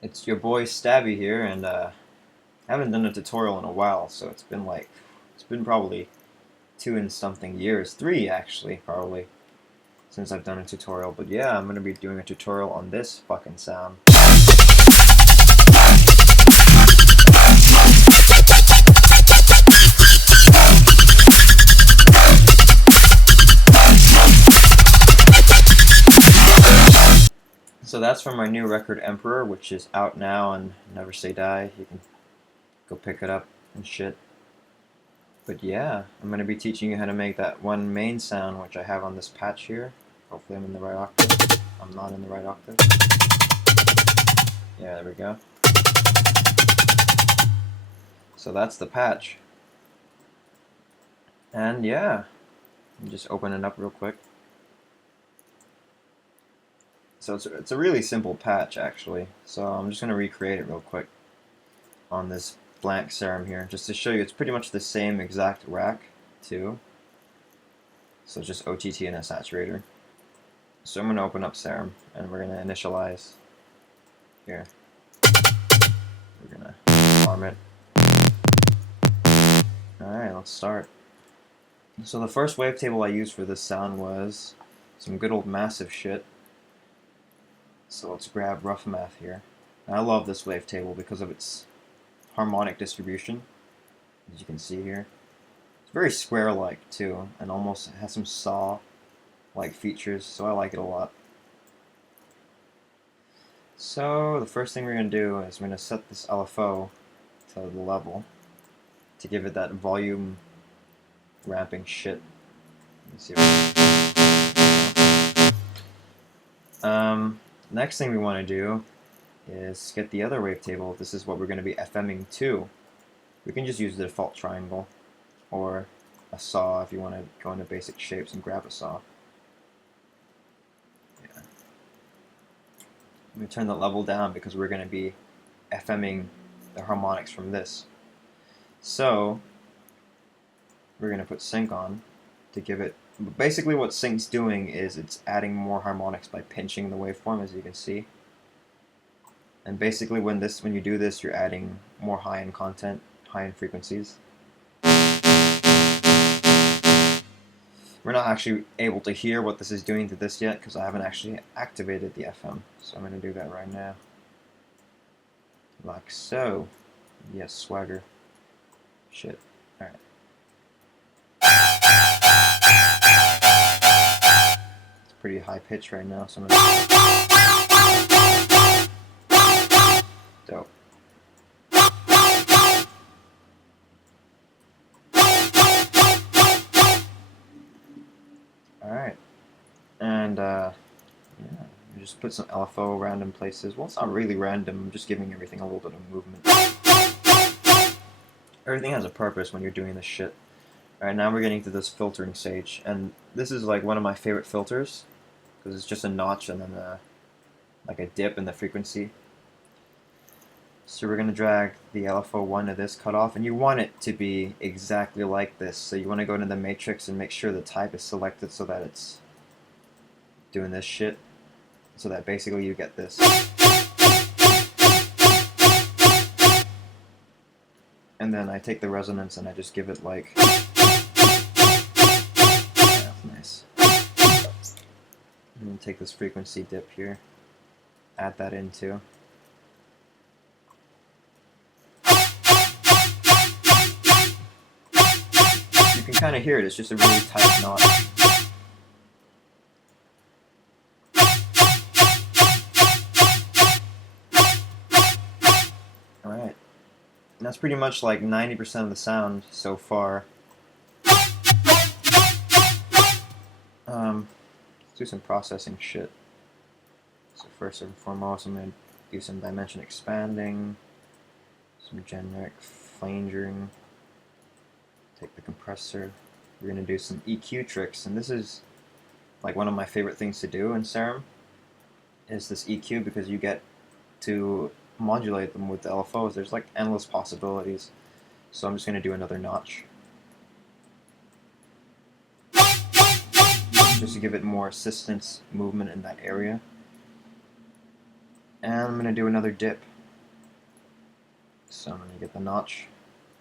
It's your boy Stabby here, and I haven't done a tutorial in a while, so it's been probably 2 and something years, 3 actually, probably, since I've done a tutorial. But yeah, I'm gonna be doing a tutorial on this fucking sound. So that's from my new record Emperor, which is out now and Never Say Die. You can go pick it up and shit. But yeah, I'm going to be teaching you how to make that one main sound, which I have on this patch here. Hopefully I'm in the right octave. I'm not in the right octave. Yeah, there we go. So that's the patch. And yeah, just open it up real quick. So it's a really simple patch, actually. So I'm just going to recreate it real quick on this blank Serum here, just to show you it's pretty much the same exact rack, too. So just OTT and a saturator. So I'm going to open up Serum, and we're going to initialize here. We're going to arm it. Alright, let's start. So the first wavetable I used for this sound was some good old massive shit. So let's grab Rough Math here. And I love this wavetable because of its harmonic distribution, as you can see here. It's very square-like too, and almost has some saw-like features, so I like it a lot. So the first thing we're going to do is we're going to set this LFO to the level to give it that volume ramping shit. Let me see next thing we want to do is get the other wavetable. This is what we're going to be FMing to. We can just use the default triangle or a saw if you want to go into basic shapes and grab a saw. Yeah. Let me turn the level down because we're going to be FMing the harmonics from this. So we're going to put sync on to give it. Basically what sync's doing is it's adding more harmonics by pinching the waveform, as you can see. And basically when you do this, you're adding more high-end content, high-end frequencies. We're not actually able to hear what this is doing to this yet because I haven't actually activated the FM. So I'm going to do that right now. Like so. Yes, swagger. Shit. Alright. It's pretty high pitch right now, so I'm going to... Dope. Alright. And, yeah, you just put some LFO random places. Well, it's not really random, I'm just giving everything a little bit of movement. Everything has a purpose when you're doing this shit. Alright, now we're getting to this filtering stage, and this is like one of my favorite filters, because it's just a notch and then like a dip in the frequency. So we're going to drag the LFO1 to this cutoff, and you want it to be exactly like this. So you want to go into the matrix and make sure the type is selected so that it's doing this shit, so that basically you get this. And then I take the resonance and I just give it like... Yeah, that's nice. And then take this frequency dip here, add that in too. You can kind of hear it, it's just a really tight knot. Alright. And that's pretty much like 90% of the sound so far. Let's do some processing shit. So first and foremost, I'm going to do some dimension expanding, some generic flangering, take the compressor. We're going to do some EQ tricks, and this is like one of my favorite things to do in Serum, is this EQ, because you get to modulate them with the LFOs. There's like endless possibilities. So I'm just going to do another notch, just to give it more assistance movement in that area. And I'm going to do another dip. So I'm going to get the notch,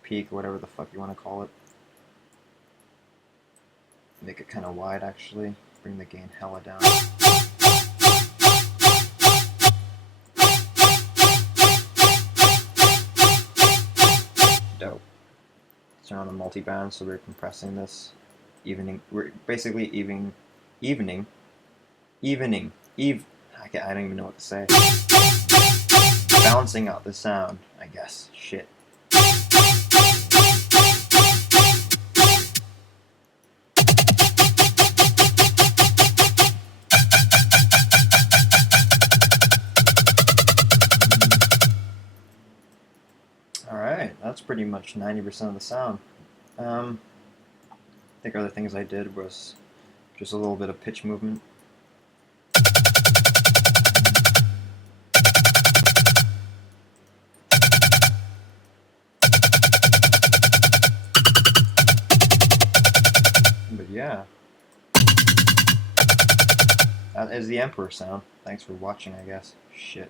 peak, whatever the fuck you want to call it. Make it kind of wide, actually. Bring the gain hella down. Dope. Turn on the multi-band, so we're compressing this. We're basically evening. I don't even know what to say. Balancing out the sound, I guess. Shit. Alright, that's pretty much 90% of the sound. I think other things I did was just a little bit of pitch movement. But yeah. That is the Emperor sound. Thanks for watching, I guess. Shit.